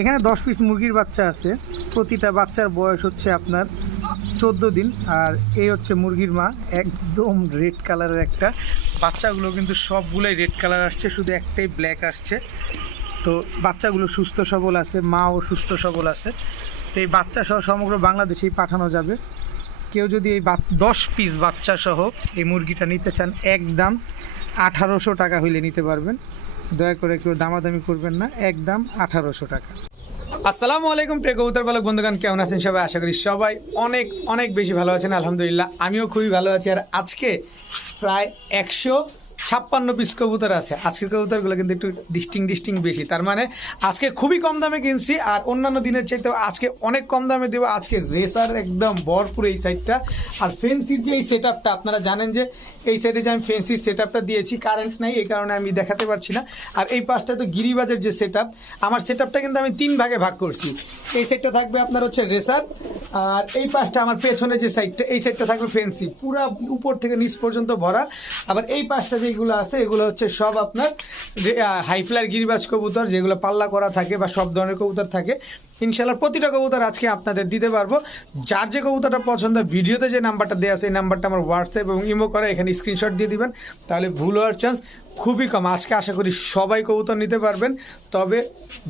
এখানে 10 পিস মুরগির বাচ্চা আছে। প্রতিটা বাচ্চার বয়স হচ্ছে আপনার 14 দিন। আর এই হচ্ছে মুরগির মা, একদম রেড কালারের একটা। বাচ্চাগুলো কিন্তু সবগুলোই রেড কালার আসছে, শুধু একটাই ব্ল্যাক আসছে। তো বাচ্চাগুলো সুস্থ সবল আছে, মাও সুস্থ সবল আছে। তো এই বাচ্চা সহ সমগ্র বাংলাদেশেই পাঠানো যাবে। কেউ যদি এই 10 পিস বাচ্চা সহ এই মুরগিটা নিতে চান, একদম 1800 টাকা হইলে নিতে পারবেন। দয়া করে কেউ দামাদামি করবেন না, একদম 1800 টাকা। আসসালামু আলাইকুম প্রিয় কবুতর পালক বন্ধুগণ, কেমন আছেন সবাই? আশা করি সবাই অনেক অনেক বেশি ভালো আছেন। আলহামদুলিল্লাহ, আমিও খুবই ভালো আছি। আর আজকে প্রায় 156 পিস কবুতর আছে। আজকের কবুতরগুলো কিন্তু একটু ডিস্টিং বেশি, তার মানে আজকে খুবই কম দামে কিনছি, আর অন্যান্য দিনের চাইতেও আজকে অনেক কম দামে দেবো। আজকে রেসার একদম ভরপুর এই সাইডটা। আর ফেন্সির যে এই সেট আপটা, আপনারা জানেন যে এই সাইডে যে আমি ফেন্সির সেট আপটা দিয়েছি, কারেন্ট নাই, এই কারণে আমি দেখাতে পারছি না। আর এই পাশটা তো গিরিবাজের যে সেট আপ, আমার সেট আপটা কিন্তু আমি 3 ভাগে ভাগ করছি। এই সাইডটা থাকবে আপনার হচ্ছে রেসার, আর এই পাশটা আমার পেছনে যে সাইডটা, এই সাইডটা থাকবে ফেন্সি, পুরা উপর থেকে নিচ পর্যন্ত ভরা। আবার এই পাশটা যেগুলো আছে, এগুলো হচ্ছে সব আপনার হাইফ্লার গিরিবাজ কবুতর, যেগুলো পাল্লা করা থাকে বা সব ধরনের কবুতর থাকে। ইনশাল্লাহ প্রতিটা কবুতর আজকে আপনাদের দিতে পারবো। যার যে কবুতরটা পছন্দ, ভিডিওতে যে নাম্বারটা দেওয়া আছে এই নাম্বারটা আমার হোয়াটসঅ্যাপ এবং ইমো করা, এখানে স্ক্রিনশট দিয়ে দিবেন, তাহলে ভুল হওয়ার চান্স খুবই কম। আজকে আশা করি সবাই কবুতর নিতে পারবেন। তবে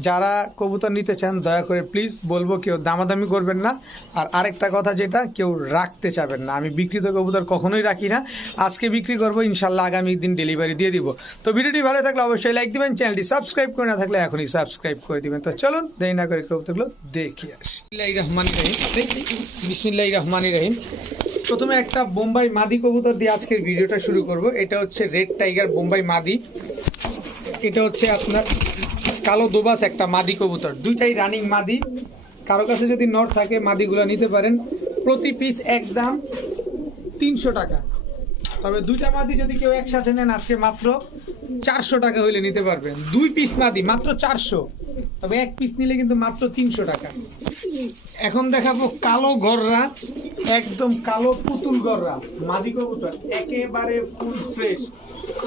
যারা কবুতর নিতে চান, দয়া করে প্লিজ বলবো, কেউ দামাদামি করবেন না। আর আরেকটা কথা, যেটা কেউ রাখতে চাবেন না। আমি বিক্রিত কবুতর কখনোই রাখি না। আজকে বিক্রি করবো, ইনশাল্লাহ আগামী দিন ডেলিভারি দিয়ে দিব। তো ভিডিওটি ভালো থাকলে অবশ্যই লাইক দিবেন, চ্যানেলটি সাবস্ক্রাইব করে না থাকলে এখনই সাবস্ক্রাইব করে দিবেন। তো চলুন দেরি না করে কবুতরগুলো দেখি আসি। বিসমিল্লাহির রহমানির রহিম। প্রথমে একটা বোম্বাই মাদি কবুতর দিয়ে আজকের ভিডিওটা শুরু করব। এটা হচ্ছে রেড টাইগার বোম্বাই মাদি। এটা হচ্ছে আপনার কালো দোবাস একটা মাদি কবুতর, দুইটাই রানিং মাদি। কারো কাছে যদি নট থাকে মাদিগুলো নিতে পারেন। প্রতি পিস একদম 300 টাকা। তবে দুইটা মাদি যদি কেউ একসাথে নেন, আজকে মাত্র 400 টাকা হইলে নিতে পারবেন। 2 পিস মাদি মাত্র 400, তবে 1 পিস নিলে কিন্তু মাত্র 300 টাকা। এখন দেখাবো কালো গররা, একদম কালো পুতুল গররা মাদি কবুতর, একেবারে ফুল ফ্রেশ,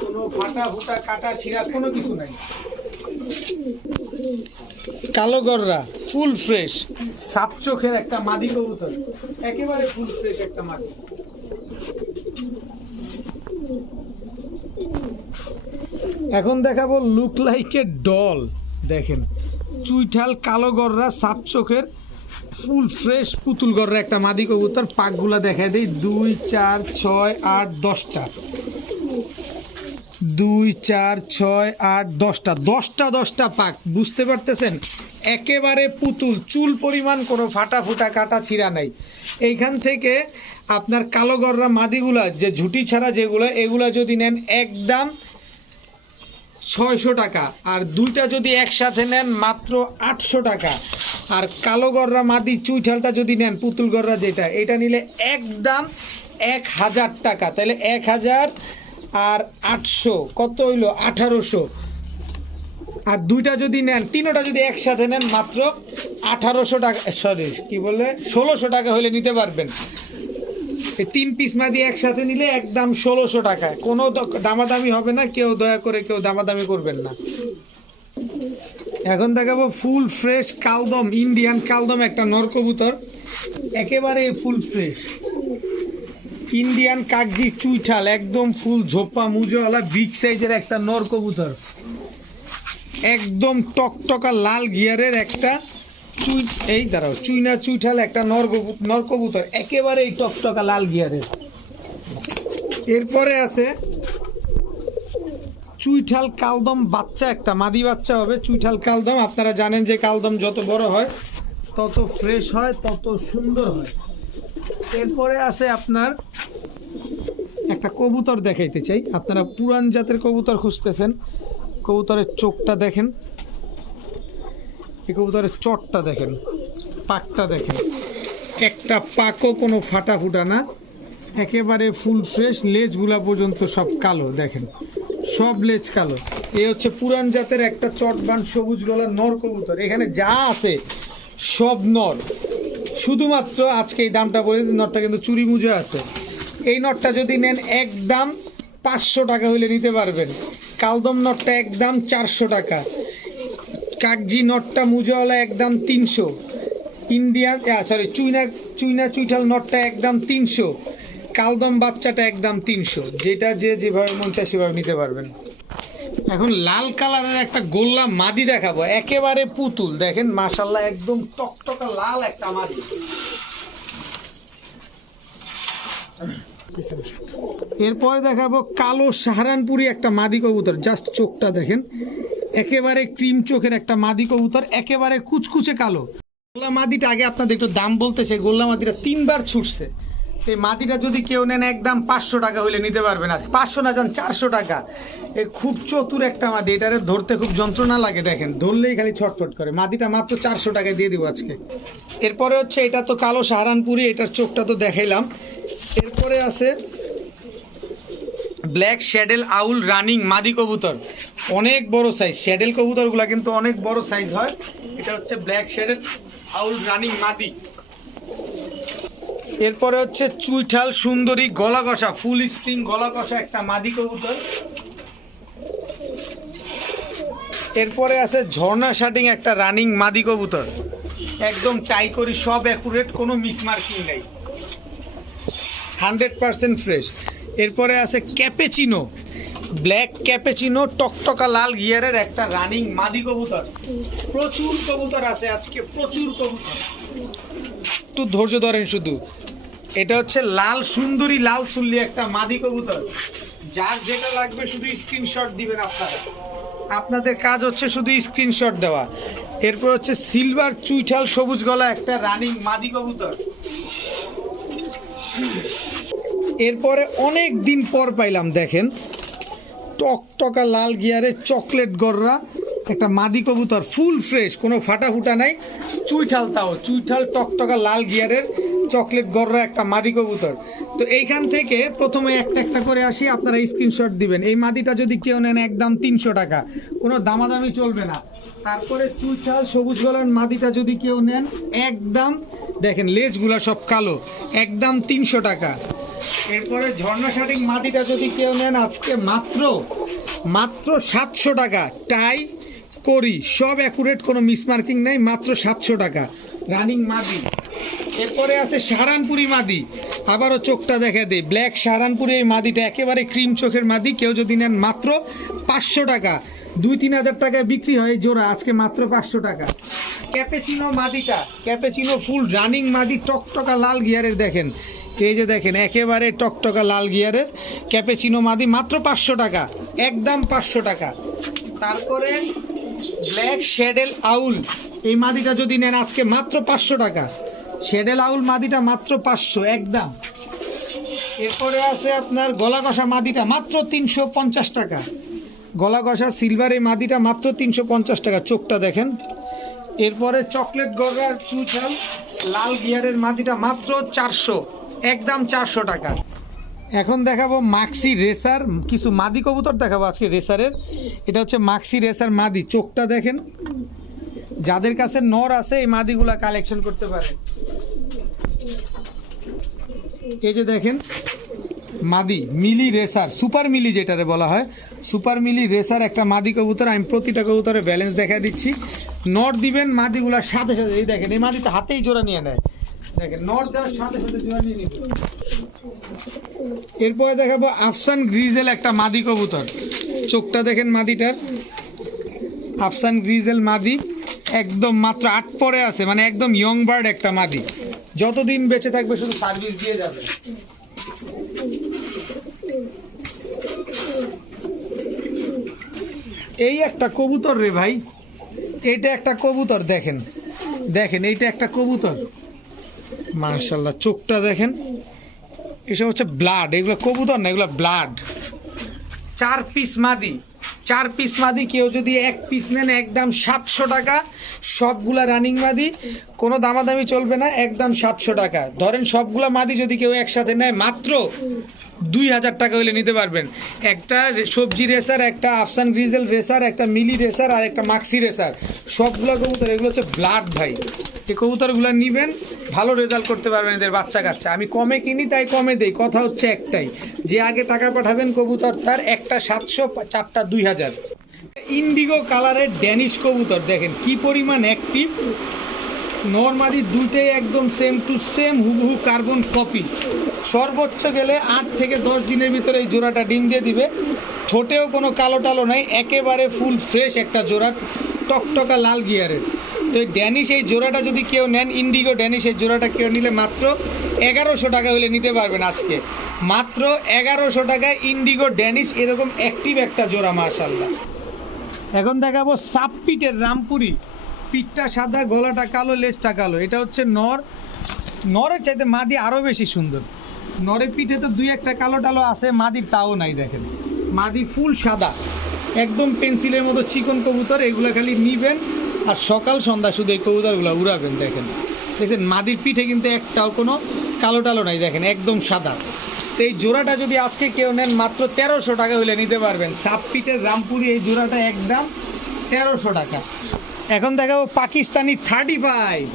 কোনো ফাটা ফুটা কাটা ছিঁড়া কোনো কিছু নাই। কালো গররা ফুল ফ্রেশ, সাপ চোখের একটা মাদি কবুতর, একেবারে ফুল ফ্রেশ একটা মাদি। এখন দেখাবো লুক লাইক এ ডল। দেখেন, চুইঠাল কালো গররা সাপ চোখের ফুল ফ্রেশ পুতুল গররা একটা মাদি কবুতর। পাকগুলা দেখায় দেই, 2 4 6 8 10টা, 2 4 6 8 10টা, 10টা পাক। বুঝতে পারতেছেন, একেবারে পুতুল, চুল পরিমাণ কোনো ফাটা ফুটা কাটা ছিঁড়া নাই। এইখান থেকে আপনার কালো গররা মাদিগুলা, যে ঝুটি ছাড়া যেগুলো, এগুলা যদি নেন একদম 600 টাকা। আর দুইটা যদি একসাথে নেন মাত্র 800 টাকা। আর কালো গররা মাদি চুইঠালটা যদি নেন, পুতুল গররা যেটা, এটা নিলে একদম 1000 টাকা। তাহলে 1000 আর 800 কত হইলো? 1800। আর দুইটা যদি নেন, তিনটা যদি একসাথে নেন, মাত্র 1800 টাকা, সরি কি বললে, 1600 টাকা হলে নিতে পারবেন। 3 পিস মাদি একসাথে নিলে একদম 1600 টাকায়। কোনো দামাদামি হবে না, কেউ দয়া করে কেউ দামাদামি করবেন না। এখন দেখাবো ফুল ফ্রেশ কালদম, ইন্ডিয়ান কালদম একটা নর কবুতর, একেবারে ফুল ফ্রেশ ইন্ডিয়ান কাগজি চুইঠাল, একদম ফুল ঝোপা মুজোওয়ালা বিগ সাইজের একটা নর কবুতর, একদম টকটকা লাল গিয়ারের একটা এই দাঁড়াও চুইনা চুইঠাল একটা নর কবুতর, একেবারে এই টকটকা লাল গিয়ারের। এরপরে আছে চুইঠাল কালদম বাচ্চা, একটা মাদি বাচ্চা হবে চুইঠাল কালদম। আপনারা জানেন যে কালদম যত বড় হয় তত ফ্রেশ হয়, তত সুন্দর হয়। এরপরে আছে আপনার একটা কবুতর দেখাইতে চাই। আপনারা পুরান জাতের কবুতর খুঁজতেছেন, কবুতরের চোখটা দেখেন, এই কবুতরের চটটা দেখেন, পাকটা দেখেন, একটা পাকও কোনো ফাটা ফুটা না, একেবারে ফুল ফ্রেশ। লেজগুলা পর্যন্ত সব কালো, দেখেন সব লেজ কালো। এই হচ্ছে পুরান জাতের একটা চটবান সবুজ গলার নর কবুতর। এখানে যা আছে সব নর, শুধুমাত্র আজকে এই দামটা বলে দিন, নরটা কিন্তু চুরি মুজো আছে। এই নরটা যদি নেন একদম 500 টাকা হইলে নিতে পারবেন। কালদম নরটা একদম 400 টাকা। কাগজি নটটা মুজাওয়ালা একদম 300, ইন্ডিয়ান চুইঠাল নটটা একদম 300, কালদম বাচ্চাটা একদম 300। যেটা যেভাবে মন চায় সেভাবে নিতে পারবেন। এখন লাল কালারের একটা গোল্লা মাদি দেখাবো, একেবারে পুতুল, দেখেন মাশাআল্লাহ একদম টকটকা লাল একটা মাদি। এরপরে দেখাবো কালো সাহারানপুরি একটা মাদি কবুতর, জাস্ট চোখটা দেখেন, একেবারে ক্রিম চোখের একটা মাদি কবুতর, একেবারে কুচকুচে কালো। গোল্লা মাদিটা আগে আপনাদের একটু দাম বলতেছে, গোল্লা মাদিটা 3 বার ছুটছে। এই মাদিটা যদি কেউ নেন একদম 500 টাকা হলে নিতে পারবেন। আজকে 500 না যান 400 টাকা। এ খুব চতুর একটা মাদি, এটারে ধরতে খুব যন্ত্রণা লাগে, দেখেন ধরলেই খালি ছটফট করে। মাদিটা মাত্র 400 টাকায় দিয়ে দিব আজকে। এরপরে হচ্ছে এটা তো কালো সাহারানপুরি, এটার চোখটা তো দেখাইলাম। এরপরে আছে ব্ল্যাক শ্যাডেল আউল রানিং মাদি কবুতর, অনেক বড় সাইজ। শ্যাডেল কবুতরগুলো কিন্তু অনেক বড় সাইজ হয়। এটা হচ্ছে ব্ল্যাক শ্যাডেল আউল রানিং মাদি। এরপরে হচ্ছে চুইঠাল সুন্দরী গলা কষা, ফুল স্প্রিং গলা কষা একটা মাদি কবুতর। এরপরে আছে ঝর্ণা শাটিং একটা রানিং মাদি কবুতর, একদম টাই করি, সব অ্যাকুরেট, কোনো মিসমার্কিং নাই, 100% ফ্রেশ। এরপরে আছে ক্যাপেচিনো, ব্ল্যাক ক্যাপেচিনো টকটকা লাল গিয়ারের একটা রানিং মাদি কবুতর। প্রচুর কবুতর আছে আজকে, প্রচুর কবুতর, একটু ধৈর্য ধরেন শুধু। এটা হচ্ছে লাল সুন্দরী লাল চুল্লি একটা মাদি কবুতর, যার যেটা লাগবে শুধু স্ক্রিনশট দিবেন আপনারা, আপনাদের কাজ হচ্ছে শুধু স্ক্রিনশট দেওয়া। এরপর হচ্ছে সিলভার চুইঠাল সবুজ গলা একটা রানিং মাদি কবুতর। এরপরে অনেক দিন পর পাইলাম, দেখেন টকটকা লাল গিয়ারে চকলেট গররা একটা মাদি কবুতর, ফুল ফ্রেশ, কোনো ফাটা ফুটা নাই, চুইঠাল, তাও চুইঠাল টকটকা লাল গিয়ারের চকলেট গররা একটা মাদি কবুতর। তো এইখান থেকে প্রথমে একটা একটা করে আসি, আপনারা স্ক্রিনশট দিবেন। এই মাদিটা যদি কেউ নেন একদম 300 টাকা, কোনো দামাদামি চলবে না। তারপরে চুইঠাল সবুজ গলার মাদিটা যদি কেউ নেন একদম, দেখেন লেজগুলা সব কালো, একদম 300 টাকা। এরপরে ঝর্ণা শাটিং মাদিটা যদি কেউ নেন আজকে মাত্র 700 টাকা, টাই করি সব অ্যাকুরেট, কোনো মিসমার্কিং নাই, মাত্র 700 টাকা রানিং মাদি। এরপরে আছে সাহারানপুরি মাদি, আবারও চোখটা দেখা দেয়, ব্ল্যাক সাহারানপুরি এই মাদিটা একেবারে ক্রিম চোখের মাদি, কেউ যদি নেন মাত্র 500 টাকা, 2-3 হাজার টাকায় বিক্রি হয় জোড়া, আজকে মাত্র 500 টাকা। ক্যাপেচিনো মাদিটা, ক্যাপেচিনো ফুল রানিং মাদি টকটকা লাল গিয়ারের, দেখেন এই যে দেখেন একেবারে টকটকা লাল গিয়ারের ক্যাপেচিনো মাদি, মাত্র 500 টাকা, একদম 500 টাকা। তারপরে ব্ল্যাক শ্যাডেল আউল এই মাদিটা যদি নেন আজকে মাত্র 500 টাকা, শ্যাডেল আউল মাদিটা মাত্র 500 একদম। এরপরে আছে আপনার গলা কষা মাদিটা মাত্র 350 টাকা, গলা কষা সিলভার এই মাদিটা মাত্র 350 টাকা, চোখটা দেখেন। এরপরে চকলেট গররার চুইঠাল লাল গিয়ারের মাদিটা মাত্র 400, একদম 400 টাকা। এখন দেখাবো মাক্সি রেসার, কিছু মাদি কবুতর দেখাবো আজকে রেসারের। এটা হচ্ছে মাক্সি রেসার মাদি, চোখটা দেখেন, যাদের কাছে নর আছে এই মাদিগুলা কালেকশন করতে পারে। এই যে দেখেন মাদি মিলি রেসার, সুপার মিলি যেটারে বলা হয়, সুপার মিলি রেসার একটা মাদি কবুতর। আমি প্রতিটা কবুতরের ব্যালেন্স দেখা দিচ্ছি, নর দিবেন মাদিগুলার সাথে সাথে, এই দেখেন এই মাদি তো হাতেই জোড়া নিয়ে নেয়, দেখেন নর দেওয়ার সাথে সাথে জোড়া নিয়ে নিবে। এরপরে দেখাবো আফসান গ্রিজেল একটা মাদি কবুতর, চোখটা দেখেন মাদিটার, আফসান গ্রিজেল মাদি, একদম মাত্র 8 পরে আছে, মানে একদম ইয়ং বার্ড একটা মাদি, যতদিন বেঁচে থাকবে শুধু সার্ভিস দিয়ে যাবে। এই একটা কবুতর রে ভাই, এইটা একটা কবুতর, দেখেন দেখেন এইটা একটা কবুতর, মাশাআল্লাহ চোখটা দেখেন, এসব হচ্ছে ব্লাড, এগুলো কবুতর না, এগুলো ব্লাড। 4 পিস মাদি, 4 পিস মাদি, কেউ যদি 1 পিস নেন একদম 700 টাকা, সবগুলা রানিং মাদি, কোনো দামাদামি চলবে না, একদম 700 টাকা। ধরেন সবগুলা মাদি যদি কেউ একসাথে নেয় মাত্র 2000 টাকা হলে নিতে পারবেন। একটা সবজি রেসার, একটা আফসান গ্রিজেল রেসার, একটা মিলি রেসার আর একটা মাক্সি রেসার, সবগুলা কবুতর, এগুলো হচ্ছে ব্লাড ভাই। এই কবুতরগুলো নেবেন, ভালো রেজাল্ট করতে পারবেন এদের বাচ্চা কাচ্চা। আমি কমে কিনি তাই কমে দেই, কথা হচ্ছে একটাই, যে আগে টাকা পাঠাবেন কবুতর তার, একটা 700, 4টা 2000। ইন্ডিগো কালারের ড্যানিশ কবুতর, দেখেন কি পরিমাণ অ্যাক্টিভ। নরমাদি দুইটাই একদম সেম টু সেম হুবহু কার্বন কপি। সর্বোচ্চ গেলে 8 থেকে 10 দিনের ভিতরে এই জোড়াটা ডিম দিয়ে দিবে। ঠোঁটেও কোনো কালো টালো নাই, একেবারে ফুল ফ্রেশ একটা জোড়া, টকটকা লাল গিয়ারের। তো এই ড্যানিশ এই জোড়াটা যদি কেউ নেন, ইন্ডিগো ড্যানিশ এই জোড়াটা কেউ নিলে মাত্র 1100 টাকা হলে নিতে পারবেন আজকে। মাত্র 1100 টাকায় ইন্ডিগো ড্যানিশ এরকম অ্যাক্টিভ একটা জোড়া, মাশাআল্লাহ। এখন দেখাবো সাবপিটের রামপুরি। পিঠটা সাদা, গলাটা কালো, লেজটা কালো। এটা হচ্ছে নর। নরের চাইতে মাদি আরও বেশি সুন্দর। নরের পিঠে তো 2-1টা কালো টালো আছে, মাদির তাও নাই। দেখেন মাদি ফুল সাদা, একদম পেন্সিলের মতো চিকন কবুতর। এগুলো খালি নিবেন আর সকাল সন্ধ্যা শুধু এই কবুতরগুলো উড়াবেন। দেখেন দেখছেন মাদির পিঠে কিন্তু একটাও কোনো কালো টালো নাই, দেখেন একদম সাদা। তো এই জোড়াটা যদি আজকে কেউ নেন মাত্র 1300 টাকা হলে নিতে পারবেন। সাবপিটের রামপুরি এই জোড়াটা একদম 1300 টাকা। এখন দেখাবো পাকিস্তানি 35।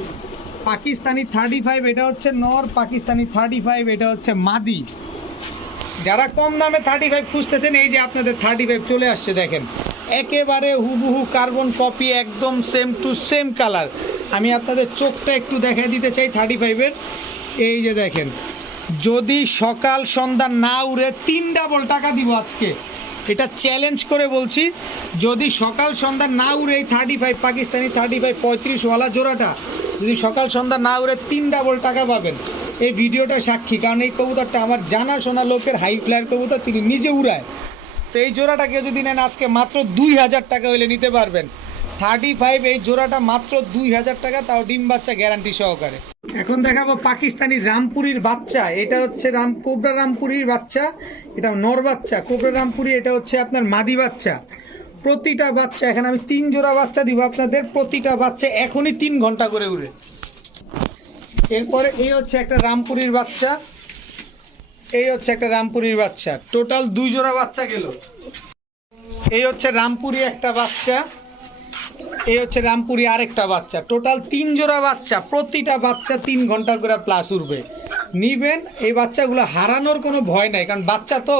পাকিস্তানি 35 এটা হচ্ছে নর, পাকিস্তানি 35 এটা হচ্ছে মাদি। যারা কম দামে 35 খুঁজতেছেন, এই যে আপনাদের 35 চলে আসছে। দেখেন একেবারে হুবহু কার্বন কপি, একদম সেম টু সেম কালার। আমি আপনাদের চোখটা একটু দেখাই দিতে চাই 35-এর। এই যে দেখেন, যদি সকাল সন্ধ্যা না উড়ে 3 ডাবল টাকা দিব আজকে, এটা চ্যালেঞ্জ করে বলছি। যদি সকাল সন্ধ্যা না উড়ে এই 35 পাকিস্তানি 35 35ওয়ালা জোড়াটা যদি সকাল সন্ধ্যা না উড়ে 3 ডাবল টাকা পাবেন। এই ভিডিওটা সাক্ষী, কারণ এই কবুতরটা আমার জানাশোনা লোকের হাই ফ্লায়ার কবুতর, তিনি নিজে উড়ায়। তো এই জোড়াটা কেউ যদি নেন আজকে মাত্র 2000 টাকা হলে নিতে পারবেন। 35 এই জোড়াটা মাত্র 2000 টাকা, তাও ডিম বাচ্চা গ্যারান্টি সহকারে। এখন দেখাবো পাকিস্তানি রামপুরির বাচ্চা। এটা হচ্ছে কোবরা রামপুরির বাচ্চা, এটা নর বাচ্চা। কোবরা রামপুরি এটা হচ্ছে আপনার মাদি বাচ্চা। প্রতিটা বাচ্চা, এখানে আমি 3 জোড়া বাচ্চা দিব আপনাদের। প্রতিটা বাচ্চা এখনই 3 ঘন্টা করে উড়ে। এরপরে এই হচ্ছে একটা রামপুরির বাচ্চা, এই হচ্ছে একটা রামপুরির বাচ্চা। টোটাল 2 জোড়া বাচ্চা গেল। এই হচ্ছে রামপুরি একটা বাচ্চা, এই হচ্ছে রামপুরি আরেকটা বাচ্চা। টোটাল 3 জোড়া বাচ্চা। প্রতিটা বাচ্চা 3 ঘন্টা করে প্লাস উড়বে। নিবেন, এই বাচ্চাগুলো হারানোর কোনো ভয় নাই, কারণ বাচ্চা তো।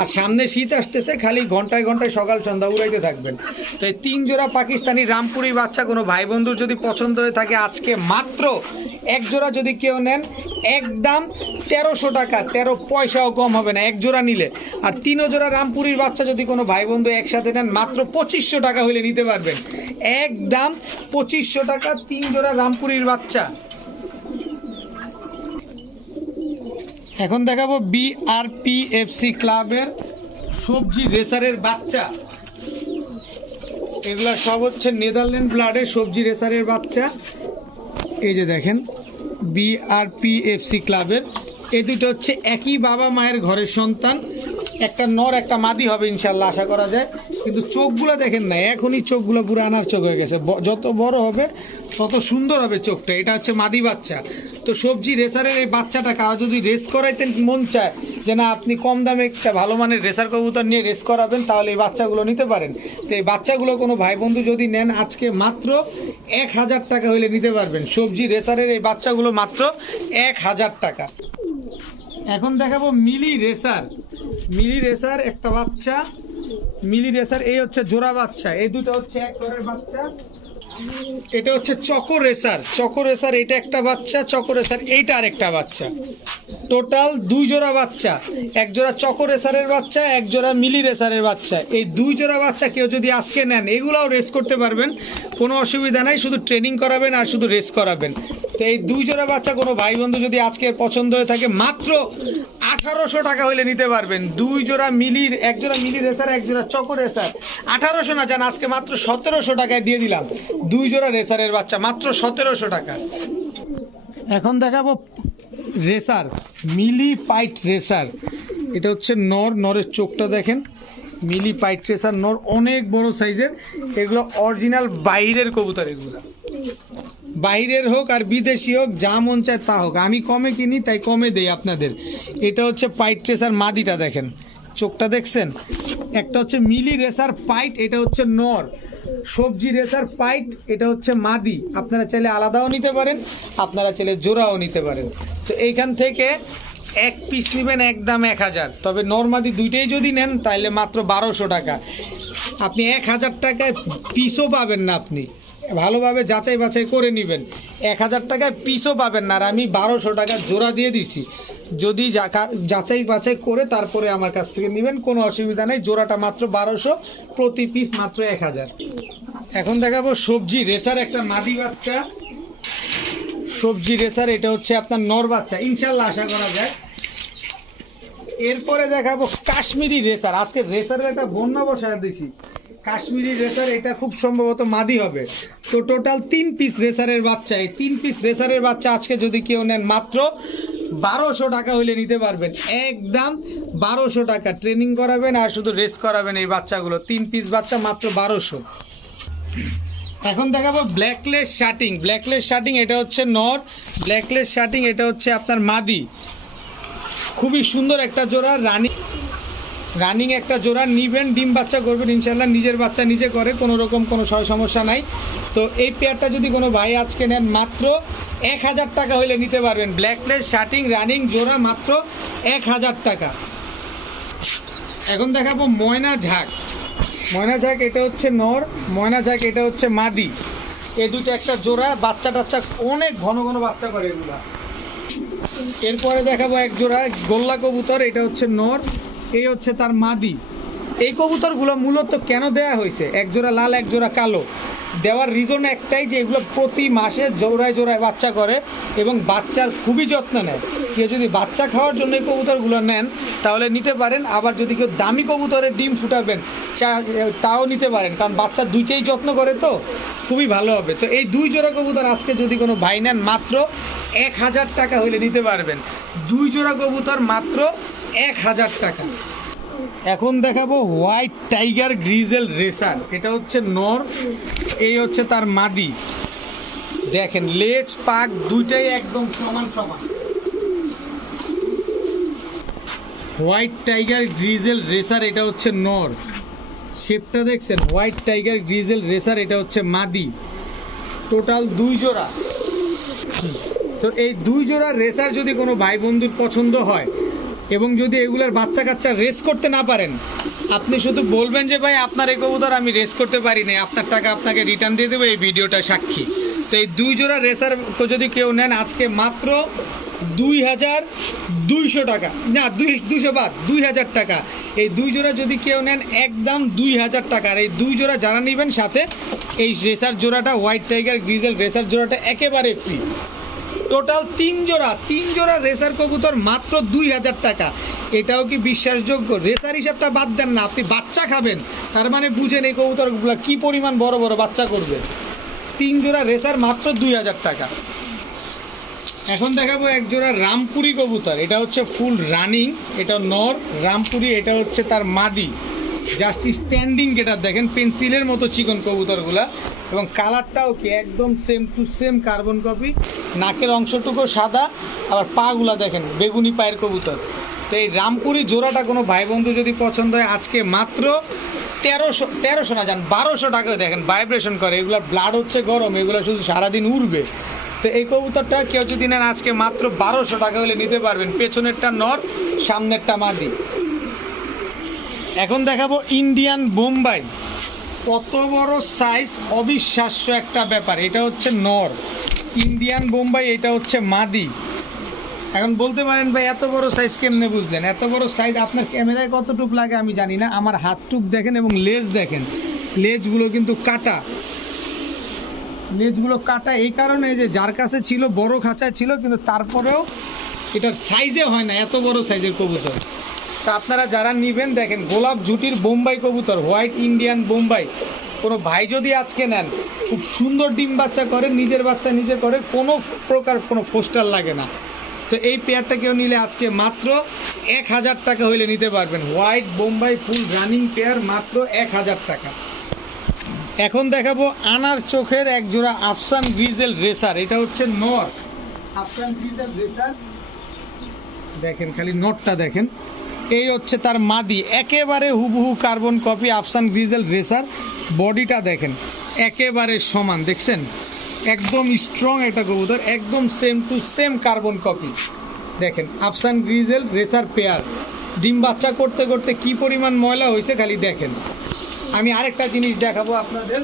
আর সামনে শীত আসতেছে, খালি ঘন্টায় ঘন্টায় সকাল সন্ধ্যা উড়াইতে থাকবেন। তো এই 3 জোড়া পাকিস্তানি রামপুরি বাচ্চা কোনো ভাই বন্ধুর যদি পছন্দ হয়ে থাকে, আজকে মাত্র 1 জোড়া যদি কেউ নেন, একদম 1300 টাকা, 13 পয়সাও কম হবে না এক জোড়া নিলে। আর 3 জোড়া রামপুরির বাচ্চা যদি কোনো ভাই বন্ধু একসাথে নেন, মাত্র 2500 টাকা হলে নিতে পারবেন। একদম 2500 টাকা 3 জোড়া রামপুরির বাচ্চা। এখন দেখাবো BRPFC ক্লাবের সবজি রেসারের বাচ্চা। এগুলা সব হচ্ছে নেদারল্যান্ড ব্লাডের সবজি রেসারের বাচ্চা। এই যে দেখেন BRPFC ক্লাবের, এই দুটো হচ্ছে একই বাবা মায়ের ঘরের সন্তান। একটা নর একটা মাদি হবে ইনশাল্লাহ, আশা করা যায়। কিন্তু চোখগুলো দেখেন না, এখনই চোখগুলো পুরো আনার চোখ হয়ে গেছে। যত বড় হবে তত সুন্দর হবে চোখটা। এটা হচ্ছে মাদি বাচ্চা। তো সবজি রেসারের এই বাচ্চাটা কারো যদি রেস করাইতে মন চায়, যে না আপনি কম দামে একটা ভালো মানের রেসার কবুতর নিয়ে রেস করাবেন, তাহলে এই বাচ্চাগুলো নিতে পারেন। তো এই বাচ্চাগুলো কোনো ভাই বন্ধু যদি নেন, আজকে মাত্র 1000 টাকা হলে নিতে পারবেন। সবজি রেসারের এই বাচ্চাগুলো মাত্র 1000 টাকা। এখন দেখাবো মিলি রেসার। মিলি রেসার একটা বাচ্চা, মিলি রেসার এই হচ্ছে জোড়া বাচ্চা। এই দুটো হচ্ছে এক ঘরের বাচ্চা। এটা হচ্ছে চকো রেসার, চকো রেসার এটা একটা বাচ্চা, চকো রেসার এইটা আরেকটা বাচ্চা। টোটাল 2 জোড়া বাচ্চা, 1 জোড়া চকো রেসারের বাচ্চা, 1 জোড়া মিলি রেসারের বাচ্চা। এই 2 জোড়া বাচ্চা কেউ যদি আজকে নেন, এগুলাও রেস করতে পারবেন, কোনো অসুবিধা নাই। শুধু ট্রেনিং করাবেন আর শুধু রেস করাবেন। তো এই 2 জোড়া বাচ্চা কোনো ভাই বন্ধু যদি আজকে পছন্দ হয়ে থাকে, মাত্র 1800 টাকা হলে নিতে পারবেন। 2 জোড়া মিলির, 1 জোড়া মিলি রেসার, 1 জোড়া চকো রেসার। 1800 না, জান আজকে মাত্র 1700 টাকায় দিয়ে দিলাম 2 জোড়া রেসারের বাচ্চা, মাত্র 1700 টাকা। এখন দেখাবো রেসার, মিলি পাইট রেসার। এটা হচ্ছে নর, নরের চোখটা দেখেন। মিলি পাইট রেসার নর, অনেক বড় সাইজের। এগুলো অরিজিনাল বাইরের কবুতর। এগুলো বাইরের হোক আর বিদেশি হোক, যা মন চায় তা হোক। আমি কমে কিনি তাই কমে দেই আপনাদের। এটা হচ্ছে পাইট রেসার মাদিটা, দেখেন চোখটা দেখছেন। একটা হচ্ছে মিলি রেসার পাইট, এটা হচ্ছে নর। সবজি রেসার পাইট, এটা হচ্ছে মাদি। আপনারা চাইলে আলাদাও নিতে পারেন, আপনারা চাইলে জোড়াও নিতে পারেন। তো এইখান থেকে এক পিস নেবেন একদম 1000, তবে নর্মাদি দুইটাই যদি নেন তাহলে মাত্র 1200 টাকা। আপনি 1000 টাকায় পিসও পাবেন না, আপনি ভালোভাবে যাচাই বাছাই করে নেবেন, 1000 টাকায় পিসও পাবেন না। আর আমি 1200 টাকা জোড়া দিয়ে দিছি, যদি যাচাই বাছাই করে তারপরে আমার কাছ থেকে নেবেন কোনো অসুবিধা নেই। জোড়াটা মাত্র 1200, প্রতি পিস মাত্র 1000। এখন দেখাবো সবজি রেসার একটা মাদি বাচ্চা, সবজি রেসার, এটা হচ্ছে আপনার নর বাচ্চা, ইনশাল্লাহ আশা করা যায়। এরপরে দেখাবো কাশ্মীরি রেসার, আজকে রেসারের একটা বন্যা বসায় দিছি। কাশ্মীরি রেসার, এটা খুব সম্ভবত মাদি হবে। তো টোটাল 3 পিস রেসারের বাচ্চা, এই 3 পিস রেসারের বাচ্চা আজকে যদি কেউ নেন মাত্র 1200 টাকা হইলে নিতে পারবেন, একদম 1200 টাকা। ট্রেনিং করাবেন আর শুধু রেস করাবেন এই বাচ্চাগুলো, 3 পিস বাচ্চা মাত্র 1200। এখন দেখাবো ব্ল্যাকলেস শার্টিং, ব্ল্যাকলেস শার্টিং এটা হচ্ছে নর, ব্ল্যাকলেস শার্টিং এটা হচ্ছে আপনার মাদি। খুবই সুন্দর একটা জোড়া, রানিং একটা জোড়া নিবেন, ডিম বাচ্চা করবেন ইনশাল্লাহ, নিজের বাচ্চা নিজে করে, কোনো রকম কোনো সমস্যা নাই। তো এই পেয়ারটা যদি কোনো ভাই আজকে নেন মাত্র 1000 টাকা হইলে নিতে পারবেন। ব্ল্যাকলেস শার্টিং রানিং জোড়া মাত্র 1000 টাকা। এখন দেখাবো ময়না ঝাঁক, ময়না ঝাঁক এটা হচ্ছে নর, ময়না ঝাঁক এটা হচ্ছে মাদি। এই দুটো একটা জোড়া, বাচ্চা টাচ্চা অনেক ঘন ঘন বাচ্চা করে এগুলা। এরপরে দেখাবো এক জোড়া গোল্লা কবুতর, এটা হচ্ছে নর, এই হচ্ছে তার মাদি। এই কবুতরগুলো মূলত কেন দেয়া হয়েছে, এক জোড়া লাল এক জোড়া কালো, দেওয়ার রিজন একটাই যে এগুলো প্রতি মাসে জোড়ায় জোড়ায় বাচ্চা করে এবং বাচ্চার খুবই যত্ন নেয়। কেউ যদি বাচ্চা খাওয়ার জন্য এই কবুতরগুলো নেন তাহলে নিতে পারেন, আবার যদি কেউ দামি কবুতরের ডিম ফুটাবেন তাও নিতে পারেন, কারণ বাচ্চা দুইটাই যত্ন করে, তো খুবই ভালো হবে। তো এই 2 জোড়া কবুতর আজকে যদি কোনো ভাই নেন মাত্র 1000 টাকা হইলে নিতে পারবেন, 2 জোড়া কবুতর মাত্র 1000 টাকা। এখন দেখাবো হোয়াইট টাইগার গ্রিজেল রেসার, এটা হচ্ছে নর, এই হচ্ছে তার মাদি। দেখেন লেজ পাক দুইটাই একদম সমান সমান। হোয়াইট টাইগার গ্রিজেল রেসার, এটা হচ্ছে নর, শেপটা দেখছেন, হোয়াইট টাইগার গ্রিজেল রেসার এটা হচ্ছে মাদি। টোটাল 2 জোড়া। তো এই 2 জোড়া রেসার যদি কোনো ভাই বন্ধুর পছন্দ হয় এবং যদি এগুলার বাচ্চা কাচ্চা রেস করতে না পারেন, আপনি শুধু বলবেন যে ভাই আপনার এই কবুতর আমি রেস করতে পারি না, আপনার টাকা আপনাকে রিটার্ন দিয়ে দেবো, এই ভিডিওটা সাক্ষী। তো এই 2 জোড়া রেসার যদি কেউ নেন আজকে মাত্র 2200 টাকা, না 200 বাদ 2000 টাকা। এই 2 জোড়া যদি কেউ নেন একদম 2000 টাকা। আর এই 2 জোড়া যারা নেবেন সাথে এই রেসার জোড়াটা, হোয়াইট টাইগার গ্রিজেল রেসার জোড়াটা একেবারে ফ্রি। টোটাল 3 জোড়া রেসার কবুতর মাত্র 2000 টাকা। এটাও কি বিশ্বাসযোগ্য? রেসার হিসাবটা বাদ দেন না, আপনি বাচ্চা খাবেন, তার মানে বুঝেন এই কবুতরগুলো কি পরিমাণ বড় বড় বাচ্চা করবে। 3 জোড়া রেসার মাত্র 2000 টাকা। এখন দেখাবো এক জোড়া রামপুরি কবুতর, এটা হচ্ছে ফুল রানিং, এটা নর রামপুরি, এটা হচ্ছে তার মাদি। জাস্ট স্ট্যান্ডিং গেটার দেখেন, পেন্সিলের মতো চিকন কবুতরগুলা, এবং কালারটাও কি একদম same to same carbon copy. নাকের অংশটুকু সাদা, আবার পাগুলা দেখেন বেগুনি পায়ের কবুতর। তো এই রামপুরি জোড়াটা কোনো ভাই বন্ধু যদি পছন্দ হয় আজকে মাত্র 1300 না, যান 1200 টাকায়। দেখেন ভাইব্রেশন করে, এগুলো ব্লাড হচ্ছে গরম, এগুলো শুধু সারাদিন উড়বে। তো এই কবুতরটা কেউ যদি নেন আজকে মাত্র 1200 টাকা হলে নিতে পারবেন। পেছনেরটা নর, সামনেরটা মাদি। এখন দেখাবো ইন্ডিয়ান বোম্বাই, কত বড় সাইজ, অবিশ্বাস্য একটা ব্যাপার। এটা হচ্ছে নর, ইন্ডিয়ান বোম্বাই এটা হচ্ছে মাদি। এখন বলতে পারেন ভাই এত বড় সাইজ কেমনে বুঝলেন? এত বড় সাইজ আপনার ক্যামেরায় কতটুক লাগে আমি জানি না, আমার হাতটুক দেখেন এবং লেজ দেখেন, লেজগুলো কিন্তু কাটা, লেজগুলো কাটা এই কারণে যে যার কাছে ছিল বড় খাঁচায় ছিল, কিন্তু তারপরেও এটার সাইজে হয় না, এত বড় সাইজের কবুতর। তা আপনারা যারা নেবেন দেখেন, গোলাপ জুটির বোম্বাই কবুতর, হোয়াইট ইন্ডিয়ান বোম্বাই, কোনো ভাই যদি আজকে নেন খুব সুন্দর ডিম বাচ্চা করে, নিজের বাচ্চা নিজে করে, কোনো প্রকার কোনো ফোস্টার লাগে না। তো এই পেয়ারটা কেউ নিলে আজকে মাত্র 1000 টাকা হইলে নিতে পারবেন। White Bombay full running pair মাত্র 1000 টাকা। এখন দেখাবো আনার চোখের এক জোড়া আফসান গ্রিজেল রেসার, এটা হচ্ছে নর, আফসান গ্রিজেল রেসার। দেখেন খালি নটটা দেখেন, এই হচ্ছে তার মাদি, একেবারে হুবহু কার্বন কপি আফসান গ্রিজেল রেসার। বডিটা দেখেন একেবারে সমান, দেখছেন একদম স্ট্রং একটা কবুতর, একদম same to same carbon copy. দেখেন আফসান গ্রিজেল রেসার পেয়ার, ডিম বাচ্চা করতে করতে কি পরিমাণ ময়লা হয়েছে খালি দেখেন। আমি আরেকটা জিনিস দেখাবো আপনাদের,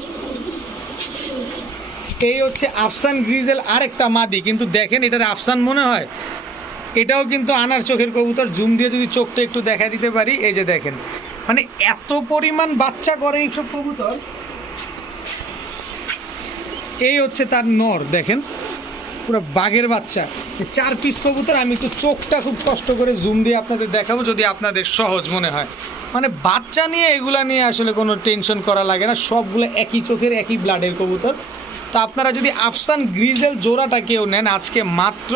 এই হচ্ছে আফসান গ্রিজেল আরেকটা মাদি, কিন্তু দেখেন এটার আফসান মনে হয়, এটাও কিন্তু আনার চোখের কবুতর। জুম দিয়ে যদি চোখটা একটু দেখা দিতে পারি, এই যে দেখেন মানে এত পরিমাণ বাচ্চা করে এইসব কবুতর। এই হচ্ছে তার নর, দেখেন পুরো বাঘের বাচ্চা। 4 পিস কবুতর। আমি একটু চোখটা খুব কষ্ট করে জুম দিয়ে আপনাদের দেখাবো যদি আপনাদের সহজ মনে হয়। মানে বাচ্চা নিয়ে এগুলা নিয়ে আসলে কোনো টেনশন করা লাগে না, সবগুলো একই চোখের একই ব্লাডের কবুতর। তো আপনারা যদি আফসান গ্রিজেল জোড়াটা কেউ নেন আজকে মাত্র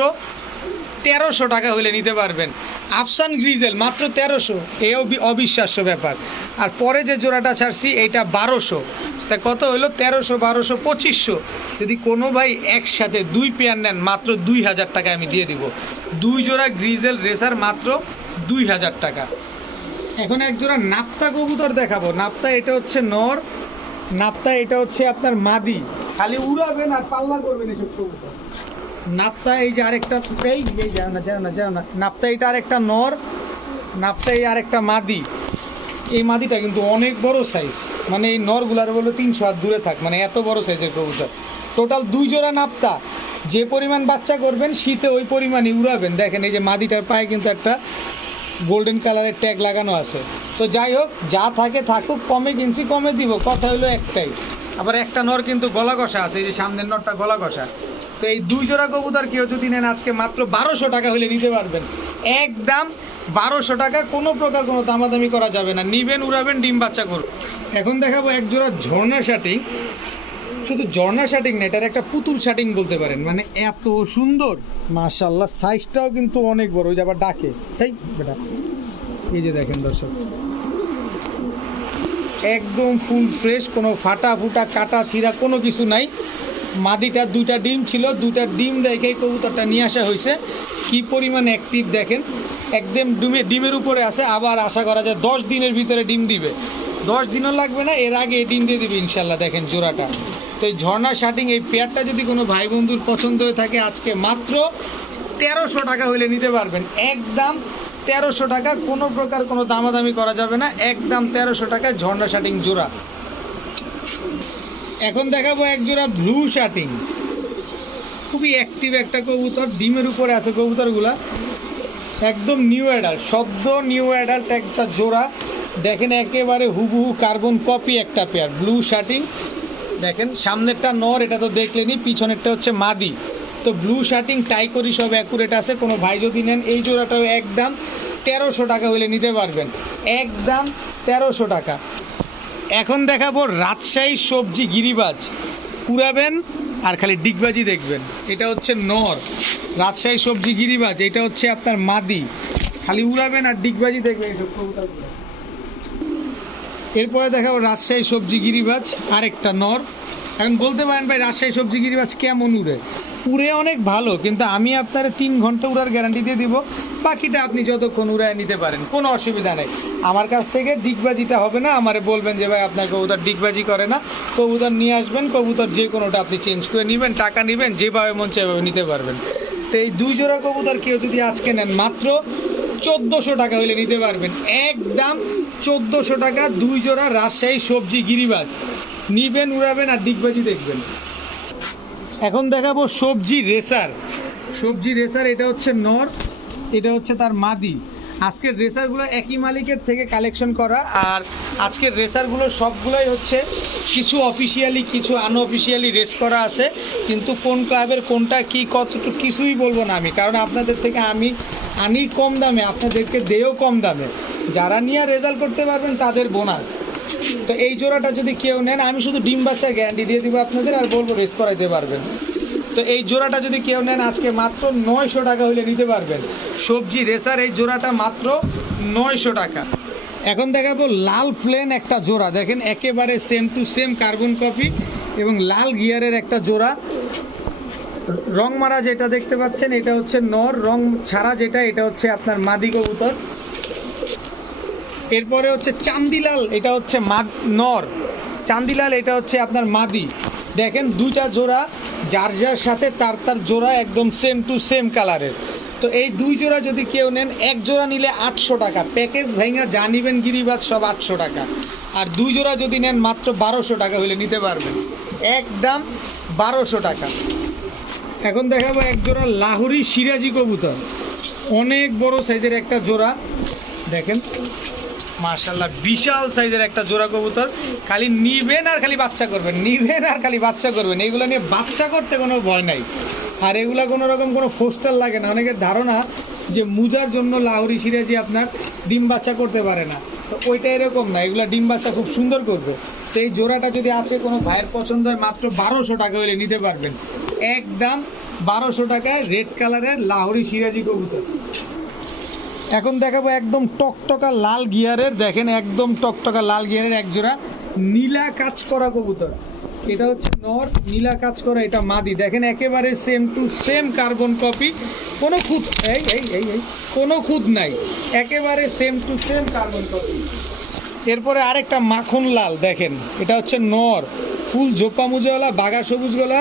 1300 টাকা হলে নিতে পারবেন। আফসান গ্রিজেল মাত্র 1300, এও অবিশ্বাস্য ব্যাপার। আর পরে যে জোড়াটা ছাড়ছি এইটা 1200, তা কত হলো 1300 1200 2500। যদি কোনো ভাই একসাথে 2 পেয়ার নেন মাত্র 2000 টাকা আমি দিয়ে দিব। 2 জোড়া গ্রিজেল রেসার মাত্র 2000 টাকা। এখন এক জোড়া নাপ্তা কবুতর দেখাবো। নাপ্তা এটা হচ্ছে নর, নাপ্তা এটা হচ্ছে আপনার মাদি। খালি উড়াবেন আর পাল্লা করবেন এসব কবুতর। নাপ্তা এই যে আরেকটা, এই যাও না। নাপ্তা এটা আরেকটা নর, নাপ্তা এই আরেকটা মাদি। এই মাদিটা কিন্তু অনেক বড় সাইজ, মানে এই নরগুলার বলে 300 হাত দূরে থাক, মানে এত বড় সাইজের কবুতর। টোটাল 2 জোড়া নাপ্তা, যে পরিমাণ বাচ্চা করবেন শীতে ওই পরিমাণই উড়াবেন। দেখেন এই যে মাদিটার পায়ে কিন্তু একটা গোল্ডেন কালারের ট্যাগ লাগানো আছে। তো যাই হোক, যা থাকে থাকুক, কমে কিনছি কমে দিব, কথা হলো একটাই। আবার একটা নর কিন্তু গলা কষা আছে, এই যে সামনের নরটা গলা কষা। তো এই 2 জোড়া কবুতর কেউ যদি নেন আজকে মাত্র 1200 টাকা হলে নিতে পারবেন। একদম 1200 টাকা, কোনো প্রকার কোনো দামাদামি করা যাবে না। নিবেন, উড়াবেন, ডিম বাচ্চা করুন। এখন দেখাবো এক জোড়া ঝর্ণা শাটিং। শুধু ঝর্ণা শাটিং না, এটার একটা পুতুল শাটিং বলতে পারেন। মানে এত সুন্দর, মাশাআল্লাহ, সাইজটাও কিন্তু অনেক বড়। ওই যে আবার ডাকে, তাই বেটা। এই যে দেখেন দর্শক, একদম ফুল ফ্রেশ, কোনো ফাটা ফুটা কাটা ছিঁড়া কোনো কিছু নাই। মাদিটা 2টা ডিম ছিল, 2টা ডিম রেখে কবুতরটা নিয়ে আসা হয়েছে। কি পরিমাণ অ্যাক্টিভ দেখেন, একদম ডিমের উপরে আছে। আবার আশা করা যায় 10 দিনের ভিতরে ডিম দিবে, 10 দিনও লাগবে না, এর আগে ডিম দিয়ে দিবে ইনশাল্লাহ। দেখেন জোড়াটা। তো এই ঝর্ণা শাটিং এই পেয়ারটা যদি কোনো ভাই বন্ধুর পছন্দ হয়ে থাকে আজকে মাত্র 1300 টাকা হলে নিতে পারবেন। একদম 1300 টাকা, কোনো প্রকার কোনো দামাদামি করা যাবে না। একদম 1300 টাকায় ঝর্ণা শাটিং জোড়া। এখন দেখাবো এক জোড়া ব্লু শাটিং। খুবই অ্যাক্টিভ একটা কবুতর, ডিমের উপরে আছে কবুতরগুলা। একদম নিউ অ্যাডাল্ট, সদ্য নিউ অ্যাডাল্ট একটা জোড়া। দেখেন একেবারে হুবহু কার্বন কপি একটা পেয়ার, ব্লু শাটিং। দেখেন সামনেরটা নর, এটা তো দেখলেনি, পিছনেরটা হচ্ছে মাদি। তো ব্লু শাটিং টাই করি সব অ্যাকুরেট আছে। কোনো ভাই যদি নেন এই জোড়াটাও একদম 1300 টাকা হলে নিতে পারবেন। একদম 1300 টাকা। এখন দেখাবো রাজশাহী সবজি গিরিবাজ। উড়াবেন আর খালি ডিগবাজি দেখবেন। এটা হচ্ছে নর, রাজশাহী সবজি গিরিবাজ। এটা হচ্ছে আপনার মাদি, খালি উড়াবেন আর ডিগবাজি দেখবেন এইসব কবুতরগুলো। এরপরে দেখাবো রাজশাহী সবজি গিরিবাজ, আরেকটা নর। এখন বলতে পারেন ভাই রাজশাহী সবজি গিরিবাজ কেমন উড়ে? উড়ে অনেক ভালো, কিন্তু আমি আপনার 3 ঘন্টা উড়ার গ্যারান্টি দিয়ে দিব। বাকিটা আপনি যতক্ষণ উড়ায় নিতে পারেন, কোনো অসুবিধা নেই। আমার কাছ থেকে ডিগবাজিটা হবে না, আমারে বলবেন যে ভাই আপনার কবুতর ডিগবাজি করে না, কবুতর নিয়ে আসবেন, কবুতর যে কোনোটা আপনি চেঞ্জ করে নেবেন, টাকা নেবেন, যেভাবে মন সেভাবে নিতে পারবেন। তো এই 2 জোড়া কবুতর কেউ যদি আজকে নেন মাত্র 1400 টাকা হলে নিতে পারবেন। একদম 1400 টাকা 2 জোড়া রাজশাহী সবজি গিরিবাজ। নিবেন, উড়াবেন আর ডিগবাজি দেখবেন। এখন দেখাবো সবজি রেসার। সবজি রেসার, এটা হচ্ছে নর, এটা হচ্ছে তার মাদি। আজকের রেসারগুলো একই মালিকের থেকে কালেকশন করা। আর আজকের রেসারগুলো সবগুলোই হচ্ছে কিছু অফিসিয়ালি কিছু আনঅফিসিয়ালি রেস করা আছে, কিন্তু কোন ক্লাবের কোনটা কি কতটুকু কিছুই বলবো না আমি, কারণ আপনাদের থেকে আমি আনি কম দামে, আপনাদেরকে দেও কম দামে। যারা নিয়ে রেজাল্ট করতে পারবেন তাদের বোনাস। তো এই জোড়াটা যদি কেউ নেন আমি শুধু ডিম বাচ্চার গ্যারান্টি দিয়ে দিব আপনাদের, আর বলবো রেস করাইতে পারবেন। তো এই জোড়াটা যদি কেউ নেন আজকে মাত্র 900 টাকা হলে নিতে পারবেন। সবজি রেসার এই জোড়াটা মাত্র 900 টাকা। এখন দেখাবো লাল প্লেন একটা জোড়া। দেখেন একেবারে same to same carbon copy এবং লাল গিয়ারের একটা জোড়া। রং মারা যেটা দেখতে পাচ্ছেন এটা হচ্ছে নর, রং ছাড়া যেটা এটা হচ্ছে আপনার মাদি কবুতর। এরপরে হচ্ছে চান্দিলাল, এটা হচ্ছে নর, চান্দিলাল এটা হচ্ছে আপনার মাদি। দেখেন 2টা জোড়া, যার যার সাথে তার তার জোড়া একদম সেম টু সেম কালারের। তো এই 2 জোড়া যদি কেউ নেন, 1 জোড়া নিলে 800 টাকা, প্যাকেজ ভাইঙা যা নিবেন গিরিবাজ সব 800 টাকা। আর 2 জোড়া যদি নেন মাত্র 1200 টাকা হলে নিতে পারবেন, একদম 1200 টাকা। এখন দেখাবো এক জোড়া লাহোরি সিরাজি কবুতর, অনেক বড় সাইজের একটা জোড়া, দেখেন মাশাআল্লাহ বিশাল সাইজের একটা জোড়া কবুতর। খালি নিবেন আর খালি বাচ্চা করবেন, নিবেন আর খালি বাচ্চা করবেন, এইগুলো নিয়ে বাচ্চা করতে কোনো ভয় নাই। আর এগুলা কোনো রকম কোনো ফোস্টার লাগে না। অনেকের ধারণা যে মুজার জন্য লাহোরি সিরাজি আপনার ডিম বাচ্চা করতে পারে না, তো ওইটা এরকম না, এগুলা ডিম বাচ্চা খুব সুন্দর করবে। তো এই জোড়াটা যদি আসে কোনো ভাইয়ের পছন্দ হয় মাত্র 1200 টাকা হলে নিতে পারবেন, একদম 1200 টাকায় রেড কালারের লাহোরি সিরাজি কবুতর। এখন দেখাবো একদম টকটকা লাল গিয়ারের, দেখেন একদম টকটকা লাল গিয়ারের এক জোড়া নীলা কাজ করা কবুতর। এটা হচ্ছে নর, নীলা কাজ করা, এটা মাদি। দেখেন একেবারে same to same carbon copy, কোনো খুঁত এই এই এই এই কোনো খুঁত নাই, একেবারে same to same carbon copy. এরপরে আরেকটা মাখন লাল, দেখেন এটা হচ্ছে নর, ফুল জোপা মুজওয়ালা, বাগা সবুজ গলা,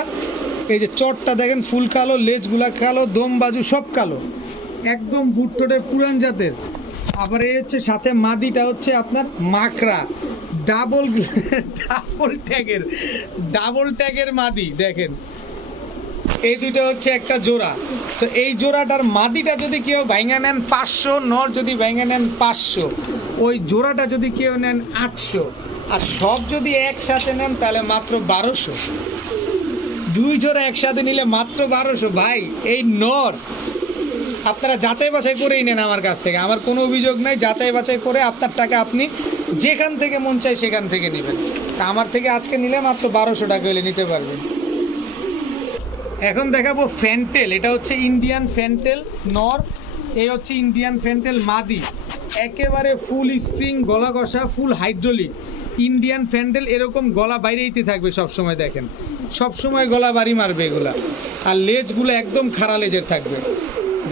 এই যে চটটা দেখেন ফুল কালো, লেজগুলা কালো, দম বাজু সব কালো, একদম বুটটোটের পুরান জাতের। আবার এই হচ্ছে সাথে মাদিটা হচ্ছে আপনার মাকড়া, ডাবল ট্যাগের মাদি। দেখেন এই দুটো হচ্ছে একটা জোড়া। তো এই জোড়াটার মাদিটা যদি কেউ ভাইঙা নেন 500, নর যদি ভাইঙা নেন 500, ওই জোড়াটা যদি কেউ নেন 800, আর সব যদি একসাথে নেন তাহলে মাত্র 1200। 2 জোড়া একসাথে নিলে মাত্র 1200। ভাই এই নর আপনারা যাচাই বাছাই করেই নেন আমার কাছ থেকে, আমার কোনো অভিযোগ নাই, যাচাই বাছাই করে আপনার টাকা আপনি যেখান থেকে মন চাই সেখান থেকে নেবেন। তা আমার থেকে আজকে নিলে মাত্র 1200 টাকা হলে নিতে পারবেন। এখন দেখাবো ফ্যান্টেল, এটা হচ্ছে ইন্ডিয়ান ফ্যান্টেল নর, এই হচ্ছে ইন্ডিয়ান ফ্যান্টেল মাদি, একেবারে ফুল স্প্রিং গলা কষা, ফুল হাইড্রোলিক ইন্ডিয়ান ফ্যান্টেল। এরকম গলা বাইরেইতে থাকবে সবসময়, দেখেন সবসময় গলা বাড়ি মারবে এগুলা, আর লেজগুলো একদম খাড়া লেজের থাকবে।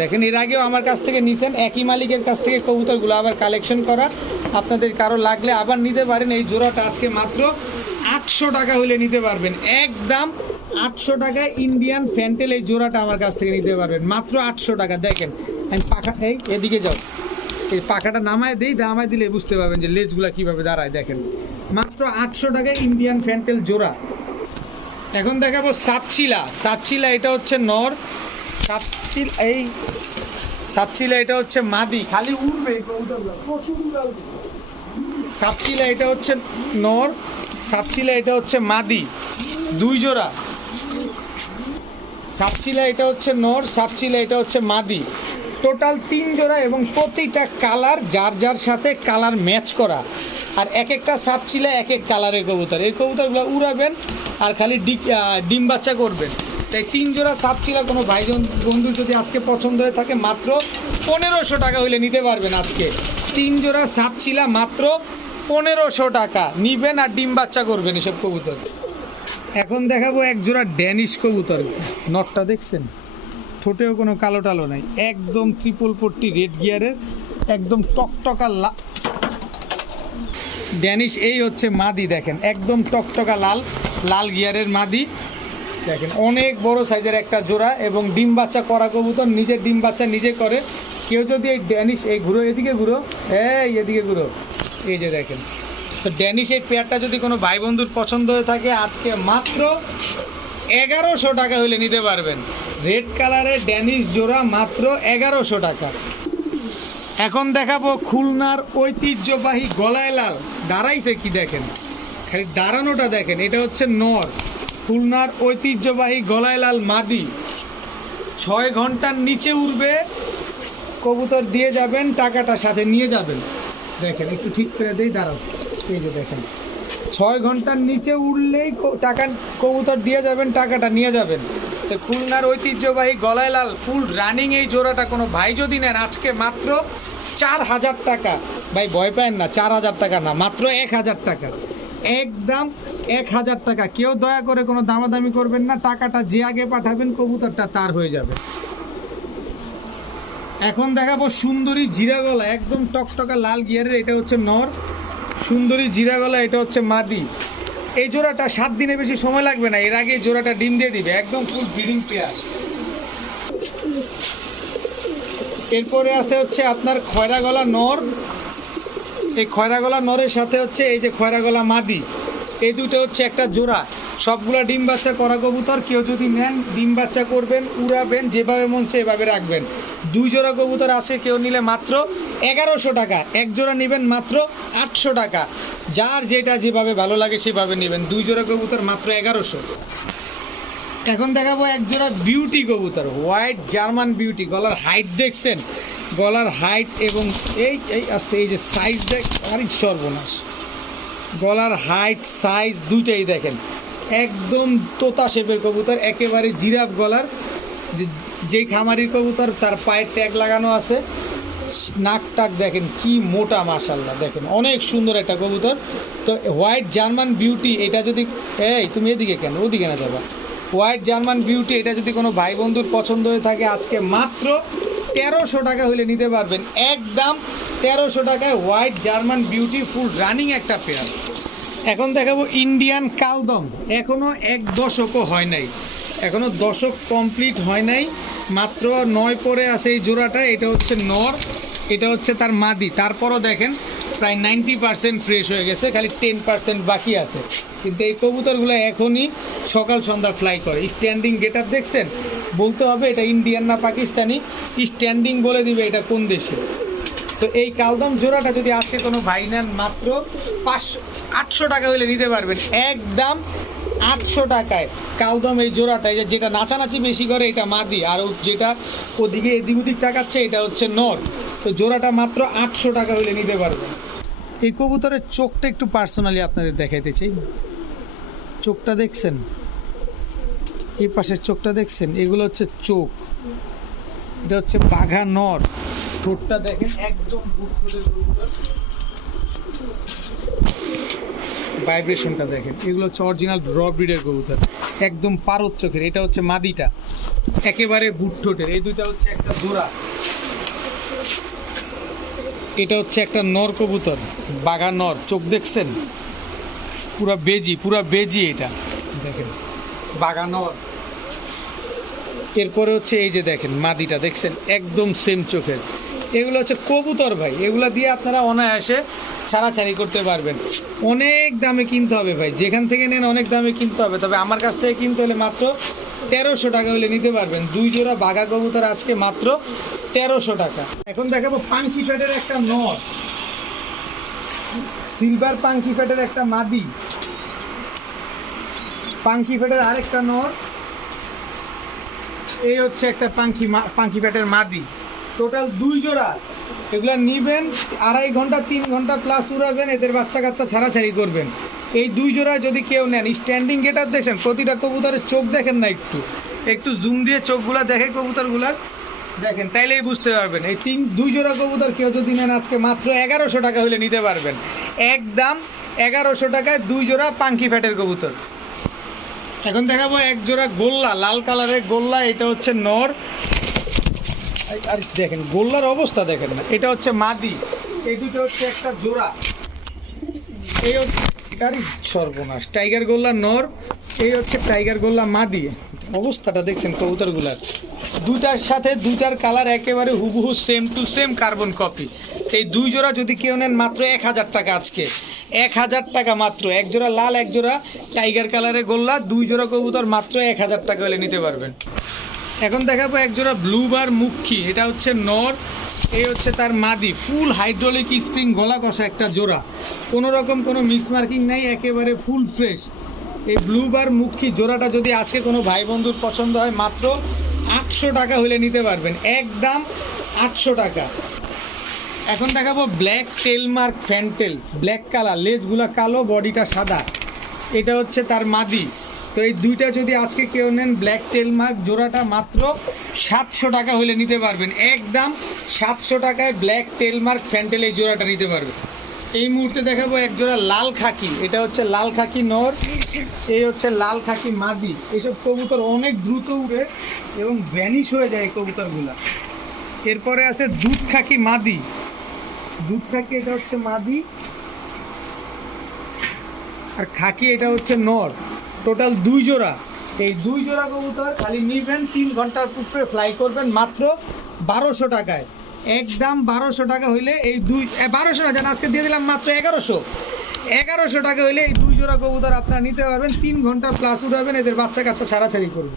দেখেন এর আগেও আমার কাছ থেকে নিছেন, একই মালিকের কাছ থেকে কবুতরগুলো আবার কালেকশন করা, আপনাদের কারো লাগলে আবার নিতে পারেন। এই জোড়াটা আজকে মাত্র 800 টাকা হলে নিতে পারবেন, একদম 800 টাকায় ইন্ডিয়ান ফ্যান্টেল এই জোড়াটা আমার কাছ থেকে নিতে পারবেন মাত্র 800 টাকা। দেখেন আমি পাখা, এই এদিকে যাও, এই পাখাটা নামায় দিই, নামায় দিলে বুঝতে পারবেন যে লেজগুলা কীভাবে দাঁড়ায়। দেখেন মাত্র 800 টাকায় ইন্ডিয়ান ফ্যান্টেল জোড়া। এখন দেখাবো সাপচিলা, এটা হচ্ছে নর, সাপচিলা এটা হচ্ছে মাদি, খালি উড়বে। সাপচিলা এটা হচ্ছে নর, সাপচিলা এটা হচ্ছে মাদি, 2 জোড়া। সাপচিলা এটা হচ্ছে নর, সাপচিলা এটা হচ্ছে মাদি, টোটাল 3 জোড়া, এবং প্রতিটা কালার যার যার সাথে কালার ম্যাচ করা। আর এক একটা সাপচিলা এক এক কালারের কবুতর, এই কবুতরগুলো উড়াবেন আর খালি ডিম বাচ্চা করবেন। তাই 3 জোড়া সাপচিলা কোনো ভাইজন বন্ধুর যদি আজকে পছন্দ হয়ে থাকে মাত্র 1500 টাকা হইলে নিতে পারবেন। আজকে 3 জোড়া সাপচিলা মাত্র 1500 টাকা নিবেন আর ডিম বাচ্চা করবেন এসব কবুতর। এখন দেখাবো এক জোড়া ড্যানিশ কবুতর, নটটা দেখছেন, ঠোঁটেও কোনো কালো টালো নাই, একদম ট্রিপল পট্টি রেড গিয়ারের, একদম টকটকা ড্যানিশ। এই হচ্ছে মাদি, দেখেন একদম টকটকা লাল গিয়ারের মাদি, দেখেন অনেক বড় সাইজের একটা জোড়া, এবং ডিম বাচ্চা করা কবুতর, নিজের ডিম বাচ্চা নিজে করে। কেউ যদি এই ড্যানিশ, এই ঘুরো এদিকে ঘুরো, এদিকে ঘুরো, এই যে দেখেন। তো ড্যানিশ এই পেয়ারটা যদি কোনো ভাই বন্ধুর পছন্দ হয়ে থাকে আজকে মাত্র 1100 টাকা হলে নিতে পারবেন। রেড কালারের ড্যানিশ জোড়া মাত্র 1100 টাকা। এখন দেখাবো খুলনার ঐতিহ্যবাহী গলায় লাল, দাঁড়াইছে কি দেখেন, খালি দাঁড়ানোটা দেখেন, এটা হচ্ছে নর, খুলনার ঐতিহ্যবাহী গলায় লাল মাদি, 6 ঘন্টার নিচে উড়বে, কবুতর দিয়ে যাবেন, টাকাটা সাথে নিয়ে যাবেন। দেখেন একটু ঠিক করে দেই, দাঁড়াও, এই যে দেখেন 6 ঘন্টার নিচে উড়লেই টাকা, কবুতর দিয়ে যাবেন, টাকাটা নিয়ে যাবেন। তো খুলনার ঐতিহ্যবাহী গলায় লাল ফুল রানিং এই জোড়াটা কোনো ভাই যদি নেন আজকে মাত্র 4000 টাকা। ভাই ভয় পায় না, 4000 টাকা না, মাত্র 1000 টাকা, একদম 1000 টাকা। কেউ দয়া করে কোনো দামাদামি করবেন না, টাকাটা যে আগে পাঠাবেন কবুতরটা তার হয়ে যাবে। এখন দেখাবো সুন্দরী জিরা গলা, একদম টকটকা লাল গিয়ারের, এটা হচ্ছে নর, সুন্দরী জিরা গলা এটা হচ্ছে মাদি। এই জোড়াটা 7 দিনে বেশি সময় লাগবে না, এর আগে জোড়াটা ডিম দিয়ে দিবে, একদম ফুল ব্রিডিং পেয়ার। এরপরে আছে হচ্ছে আপনার খয়রা গলা নর। এই খয়রা গলা নরের সাথে হচ্ছে এই যে খয়রা গলা মাদি, এই দুটো হচ্ছে একটা জোড়া। সবগুলা ডিম বাচ্চা করা কবুতর। কেউ যদি নেন ডিম বাচ্চা করবেন, উড়াবেন, যেভাবে মন চায় এভাবে রাখবেন। 2 জোড়া কবুতর আছে, কেউ নিলে মাত্র 1100 টাকা। এক জোড়া নেবেন মাত্র 800 টাকা। যার যেটা যেভাবে ভালো লাগে সেভাবে নেবেন। 2 জোড়া কবুতর মাত্র 1100। এখন দেখাবো এক জোড়া বিউটি কবুতর, হোয়াইট জার্মান বিউটি। গলার হাইট দেখছেন? গলার হাইট এবং এই এই আস্তে এই যে সাইজ দেখ, আরে সর্বনাশ। গলার হাইট সাইজ দুইটাই দেখেন, একদম তোতা শেপের কবুতর, একেবারে জিরাফ গলার। যেই খামারির কবুতর তার পায়ের ট্যাগ লাগানো আছে। নাক টাক দেখেন কি মোটা, মাশাল্লাহ দেখেন অনেক সুন্দর একটা কবুতর। তো হোয়াইট জার্মান বিউটি এটা যদি, এই তুমি এদিকে কেন, ওদিকে না যাবা। হোয়াইট জার্মান বিউটি এটা যদি কোনো ভাই বন্ধুর পছন্দ হয়ে থাকে, আজকে মাত্র 1300 টাকা হলে নিতে পারবেন। একদম 1300 টাকায় white German beauty, full running একটা পেয়ার। এখন দেখাবো ইন্ডিয়ান কালদম। এখনও 1 দশকও হয় নাই, এখনও দশক কমপ্লিট হয় নাই, মাত্র 9 পরে আছে এই জোড়াটা। এটা হচ্ছে নর, এটা হচ্ছে তার মাদি। তারপরও দেখেন প্রায় 90% ফ্রেশ হয়ে গেছে, খালি 10% বাকি আছে। কিন্তু এই কবুতরগুলো এখনই সকাল সন্ধ্যা ফ্লাই করে। স্ট্যান্ডিং গেট আপ দেখছেন? বলতে হবে এটা ইন্ডিয়ান না পাকিস্তানি, স্ট্যান্ডিং বলে দিবে এটা কোন দেশে। তো এই কালদম জোড়াটা যদি আজকে কোনো ভাই নেন, মাত্র 800 টাকা হলে নিতে পারবেন। একদম 800 টাকায় কালদম এই জোড়াটা। এই যেটা নাচানাচি বেশি করে এটা মাদি, আর যেটা ওদিকে এদিক ওদিক তাকাচ্ছে এটা হচ্ছে নর। তো জোড়াটা মাত্র 800 টাকা হলে নিতে পারবেন। এই কবুতরের চোখটা একটু পার্সোনালি আপনাদের দেখাইতে চাই। চোখটা দেখছেন? এই পাশের চোখটা দেখছেন? এগুলো হচ্ছে চোখ। এটা হচ্ছে বাঘা নর। ঠোঁটটা দেখেন একদম ভাইব্রেশনটা দেখেন। এগুলো হচ্ছে অরিজিনাল র ব্রিডের কবুতর, একদম পারদ চোখের। এটা হচ্ছে মাদিটা, একেবারে বুট ঠোঁটের। এই দুইটা হচ্ছে একটা জোড়া। এটা হচ্ছে একটা নর কবুতর, বাঘা নর। চোখ দেখছেন? পুরা বেজি এটা দেখেন, বাঘা নর। এরপরে হচ্ছে এই যে দেখেন মাদিটা, দেখছেন একদম সেম চোখের। এগুলো হচ্ছে কবুতর ভাই, এগুলো দিয়ে আপনারা অনায়াসে ছাড়াছাড়ি করতে পারবেন। অনেক দামে কিনতে হবে ভাই, যেখান থেকে নেন অনেক দামে কিনতে হবে। তবে আমার কাছ থেকে কিনতে হলে মাত্র 1300 টাকা হলে নিতে পারবেন। 2 জোড়া বাঘা কবুতর আজকে মাত্র 1300 টাকা। এখন দেখাবো পাঙ্কি ফ্যাটের একটা নর, সিলভার পাঙ্কি ফ্যাটের একটা মাদি, পাঙ্কি ফ্যাটের আরেকটা নর। এই হচ্ছে একটা পাঙ্কি ফ্যাটের মাদি। টোটাল 2 জোড়া। এগুলো নিবেন, 2.5 ঘন্টা 3 ঘন্টা প্লাস উড়াবেন, এদের বাচ্চা কাচ্চা ছাড়াছাড়ি করবেন। এই 2 জোড়া যদি কেউ নেন, স্ট্যান্ডিং গেট আপ দেখেন, প্রতিটা কবুতরের চোখ দেখেন না, একটু জুম দিয়ে চোখগুলা দেখে কবুতরগুলার দেখেন, তাইলেই বুঝতে পারবেন। এই 2 জোড়া কবুতর কেউ যদি নেন, আজকে মাত্র 1100 টাকা হলে নিতে পারবেন। একদম 1100 টাকায় 2 জোড়া পাঙ্কি ফ্যাটের কবুতর। এখন দেখাবো এক জোড়া গোল্লা, লাল কালারের গোল্লা। এটা হচ্ছে নর, আর দেখেন গোল্লার অবস্থা দেখেন না। এটা হচ্ছে মাদি, এই দুটো হচ্ছে একটা জোড়া। এই হচ্ছে সর্বনাশ, টাইগার গোল্লা নর, এই হচ্ছে টাইগার গোল্লা মাদি। অবস্থাটা দেখছেন কবুতরগুলার, দুটার সাথে দুটার কালার একেবারে হুবহু same to same carbon copy. এই 2 জোড়া যদি কেউ নেন, মাত্র 1000 টাকা। আজকে 1000 টাকা মাত্র। এক জোড়া লাল, এক জোড়া টাইগার কালারের গোল্লা, 2 জোড়া কবুতর মাত্র 1000 টাকা হলে নিতে পারবেন। এখন দেখাবো এক জোড়া ব্লু বার মুখী। এটা হচ্ছে নর, এই হচ্ছে তার মাদি। ফুল হাইড্রোলিক স্প্রিং গলা কষা একটা জোড়া, কোনো রকম কোনো মিস মার্কিং নাই, একেবারে ফুল ফ্রেশ। এই ব্লু বার মুখী জোড়াটা যদি আজকে কোনো ভাই বন্ধুর পছন্দ হয়, মাত্র 800 টাকা হলে নিতে পারবেন। একদম 800 টাকা। এখন দেখাবো ব্ল্যাক টেলমার্ক ফ্যান্টেল, ব্ল্যাক কালার, লেজগুলা কালো, বডিটা সাদা। এটা হচ্ছে তার মাদি। তো এই দুইটা যদি আজকে কেউ নেন, ব্ল্যাক টেলমার্ক জোড়াটা মাত্র 700 টাকা হলে নিতে পারবেন। একদম 700 টাকায় ব্ল্যাক টেলমার্ক ফ্যান্টেল এই জোড়াটা নিতে পারবেন। এই মুহূর্তে দেখাবো এক জোড়া লাল খাকি। এটা হচ্ছে লাল খাকি নর, এই হচ্ছে লাল খাকি মাদি। এইসব কবুতর অনেক দ্রুত উড়ে এবং ভ্যানিশ হয়ে যায় এই কবুতরগুলা। এরপরে আছে দুধ খাকি মাদি, দুধ খাকি এটা হচ্ছে মাদি, আর খাকি এটা হচ্ছে নর। টোটাল 2 জোড়া। এই 2 জোড়া কবুতর খালি নিবেন, 3 ঘন্টার উপরে ফ্লাই করবেন, মাত্র 1200 টাকায়। একদম 1200 টাকা হইলে এই 1200 না জান, আজকে দিয়ে দিলাম মাত্র 1100 টাকা হইলে এই 2 জোড়া কবুতর আপনারা নিতে পারবেন। 3 ঘন্টা প্লাস উড়াবেন, এদের বাচ্চা কাচ্চা ছাড়াছাড়ি করবে।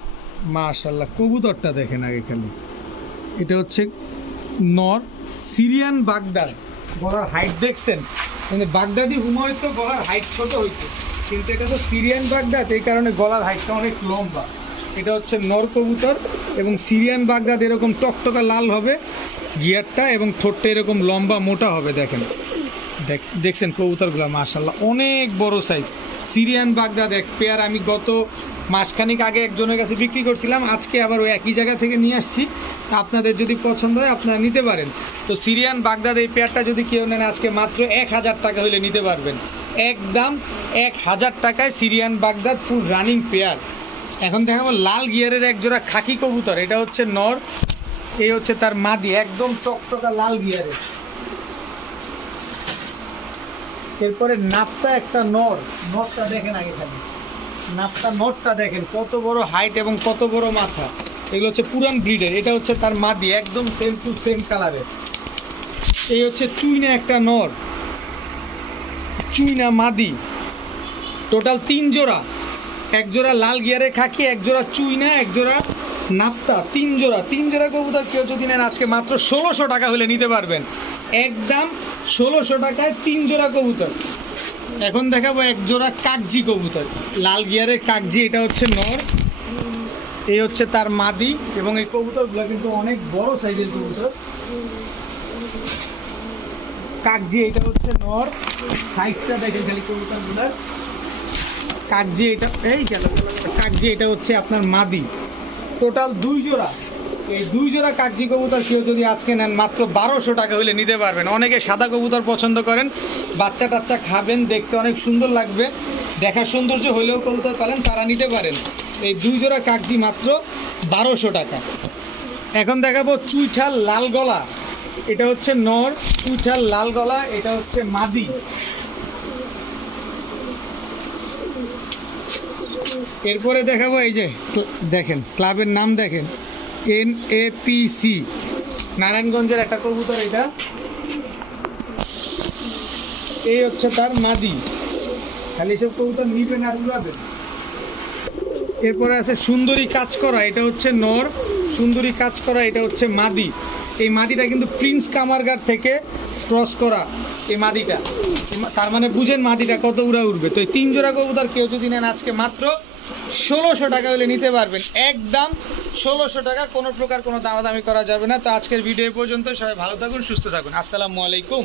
মাশাআল্লাহ, কবুতরটা দেখেন আগে খালি। এটা হচ্ছে নর সিরিয়ান বাগদা। গলার হাইট দেখছেন, মানে বাগদাদি হুমায়ুন তো গলার হাইট ছোট হইতো, কিন্তু এটা তো সিরিয়ান বাগদাদ, এই কারণে গলার হাইটটা অনেক লম্বা। এটা হচ্ছে নর কবুতর এবং সিরিয়ান বাগদাদ এরকম টকটকা লাল হবে গিয়ারটা, এবং ঠোঁটটা এরকম লম্বা মোটা হবে। দেখছেন কবুতরগুলো মাশাআল্লাহ অনেক বড় সাইজ। সিরিয়ান বাগদাদ এক পেয়ার আমি গত মাসখানিক আগে একজনের কাছে বিক্রি করছিলাম, আজকে আবার ওই একই জায়গা থেকে নিয়ে আসছি। আপনাদের যদি পছন্দ হয় আপনারা নিতে পারেন। তো সিরিয়ান বাগদাদ এই পেয়ারটা যদি কেউ নেন আজকে মাত্র 1000 টাকা হলে নিতে পারবেন, একদম 1000 টাকায় Syrian Baghdad full running pair. এখন দেখাবো লাল গিয়ারের এক জোড়া খাকি কবুতর। এটা হচ্ছে নর, এই হচ্ছে তার মাদি, একদম টকটকা লাল গিয়ারের। এরপরে নাপতা একটা নরটা দেখেন আগে খালি, নাপতা নরটা দেখেন কত বড় হাইট এবং কত বড় মাথা। এগুলো হচ্ছে পুরান ব্রিডের। এটা হচ্ছে তার মাদি, একদম সেম টু সেম কালারের। এই হচ্ছে চুইনা একটা নর, চুইনা মাদি। টোটাল 3 জোড়া, এক জোড়া লাল গিয়ারে খাকি, এক জোড়া চুইনা, এক জোড়া নাপতা। 3 জোড়া কবুতর কেউ যদি নেন আজকে মাত্র 1600 টাকা হলে নিতে পারবেন, একদম 1600 টাকায় 3 জোড়া কবুতর। এখন দেখাবো এক জোড়া কাগজি কবুতর, লাল গিয়ারের কাগজি। এটা হচ্ছে নর, এই হচ্ছে তার মাদি, এবং এই কবুতরগুলো কিন্তু অনেক বড় সাইজের কবুতর। কাগজি এটা হচ্ছে নর, সাইজটা দেখেন খালি কবুতরগুলোর। কাগজি এটা কাগজি এটা হচ্ছে আপনার মাদি। টোটাল 2 জোড়া। এই 2 জোড়া কাগজি কবুতর কেউ যদি আজকে নেন মাত্র 1200 টাকা হলে নিতে পারবেন। অনেকে সাদা কবুতর পছন্দ করেন, বাচ্চা টাচ্চা খাবেন, দেখতে অনেক সুন্দর লাগবে, দেখার সৌন্দর্য হলেও কবুতর পালেন, তারা নিতে পারেন। এই 2 জোড়া কাগজি মাত্র 1200 টাকা। এখন দেখাবো চুইঠাল লাল গলা। এটা হচ্ছে নর, চুইঠাল লাল গলা। এটা হচ্ছে মাদি। এরপরে দেখাবো এই যে দেখেন ক্লাবের নাম দেখেন, NAPC, নারায়ণগঞ্জের একটা কবুতর। এটা এই হচ্ছে তার মাদি। খালি সব কবুতর নিবেন আর উড়াবেন। এরপরে আছে সুন্দরী কাজ করা। এটা হচ্ছে নর, সুন্দরী কাজ করা। এটা হচ্ছে মাদি। এই মাদিটা কিন্তু প্রিন্স কামারগার থেকে ক্রস করা এই মাদিটা, তার মানে বুঝেন মাদিটা কত উড়বে। তো এই 3 জোড়া কবুতর কেউ যদি নেন আজকে মাত্র 1600 টাকা হলে নিতে পারবেন, একদম 1600 টাকা। কোনো প্রকার কোনো দামাদামি করা যাবে না। তো আজকের ভিডিও পর্যন্ত, সবাই ভালো থাকুন, সুস্থ থাকুন, আসসালামু আলাইকুম।